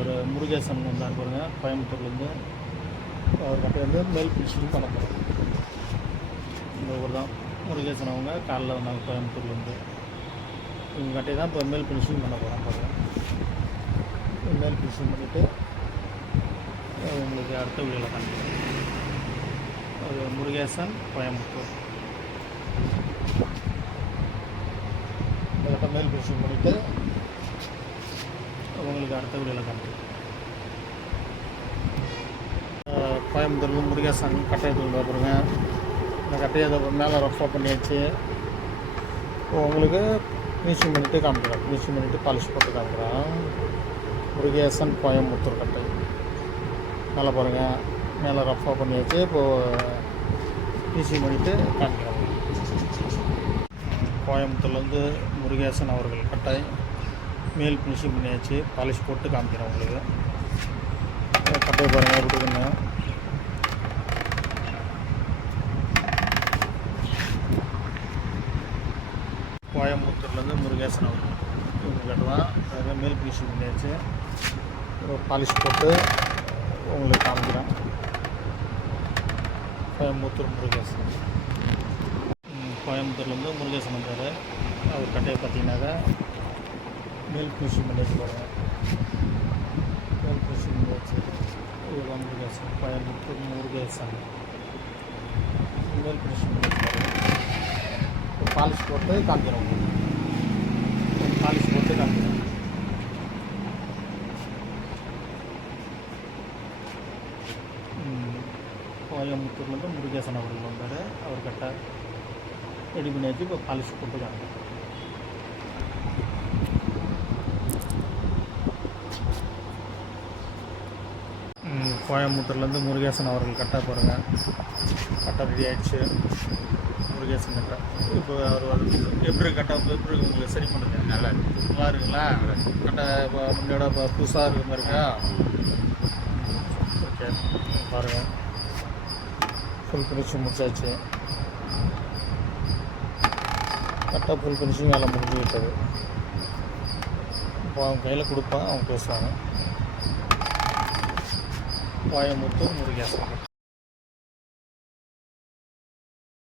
அவர் முருகேசன் வந்தார் பாருங்க, கோயம்புத்தூர்லேருந்து. அவர் கட்டை வந்து மேல் ஃபினிஷிங் பண்ண போகிறோம். இந்த ஊர் தான் முருகேசன். அவங்க காலைல வந்தாங்க கோயம்புத்தூர்லேருந்து. இவங்க கட்டையை தான் இப்போ மேல் ஃபினிஷிங் பண்ண போகிறோம் பாருங்கள். மேல் ஃபினிஷிங் பண்ணிவிட்டு உங்களுக்கு அடுத்த வீடியோவில் காண்பிக்கிறேன். அது முருகேசன், கோயம்புத்தூர். கரெக்டாக மேல் ஃபினிஷிங் பண்ணிவிட்டு உங்களுக்கு அடுத்த வீடியோவில் காண்பிக்கிறேன். கோயம்புத்தூர்லேருந்து முருகேசன் கட்டை எடுத்து பாருங்க. இந்த கட்டையை அதை மேலே ரஃபாக பண்ணியாச்சு. உங்களுக்கு ஃபினிஷிங் பண்ணிவிட்டு காமிக்கிறேன். ஃபினிஷிங் பண்ணிவிட்டு பாலிஷ் போட்டு காமிக்கிறேன். முருகேசன், கோயம்புத்தூர் கட்டை மேலே பாருங்கள். மேலே ரஃபாக பண்ணியாச்சு. இப்போது ஃபினிஷிங் பண்ணிவிட்டு காமிக்கிறேன். கோயம்புத்தூர்லேருந்து முருகேசன் அவர்கள் கட்டை மேல் ஃபினிஷிங் பண்ணியாச்சு. பாலிஷ் போட்டு காமிக்கிறேன் உங்களுக்கு. கட்டையை பாருங்கள் எப்படி இருக்குன்னு. கோயம்புத்தூர்லேருந்து முருகேசன் அவர்கள் இவங்க கட்டு தான். அதில் மேல் ஃபினிஷிங் பண்ணியாச்சு. பாலிஷ் போட்டு உங்களுக்கு காமிக்கிறேன். கோயம்புத்தூர் முருகேசன். கோயம்புத்தூர்லேருந்து முருகேசன் வந்தார். அவர் கட்டையை பார்த்தீங்கன்னாக்கா மேல் ஃபினிஷிங் பண்ணியாச்சு பாருங்கள். மேல் ஃபினிஷிங் பண்ணியாச்சு. இதுதான் முருகேசன், கோயம்புத்தூர் முருகேசன். மேல் ஃபினிஷிங் பண்ணியாச்சு பாருங்கள். பாலிஷ் போட்டு காமிக்கிறோம். பாலிஷ் போட்டு காமிக்கிறோம். கோயம்புத்தூர்லேருந்து முருகேசன் அவர்கள் வந்தார். அவர் கட்டை ரெடி பண்ணியாச்சு. இப்போ பாலிஷ் போட்டு காமிக்கிறோம். கோயம்புத்தூர்லேருந்து முருகேசன் அவர்கள் கட்டை பாருங்கள். கட்டை ரெடி ஆகிடுச்சு. முருகேசன் கட்டை இப்போ அவர் எப்படி கட்டை எப்படி உங்களுக்கு சரி பண்ணுங்க. நல்லா இருக்குங்களா? கட்டை இப்போ முன்னோட இப்போ புதுசாக இருக்கிற மாதிரி இருக்கா? ஓகே பாருங்கள். ஃபுல் ஃபினிஷிங் முடிச்சாச்சு. கட்டை ஃபுல் ஃபினிஷிங் வேலை முடிஞ்சு விட்டது. இப்போ அவங்க கையில் கொடுப்பேன், அவங்க பேசுவாங்க. கோயம்புத்தூர் முருகேசன்.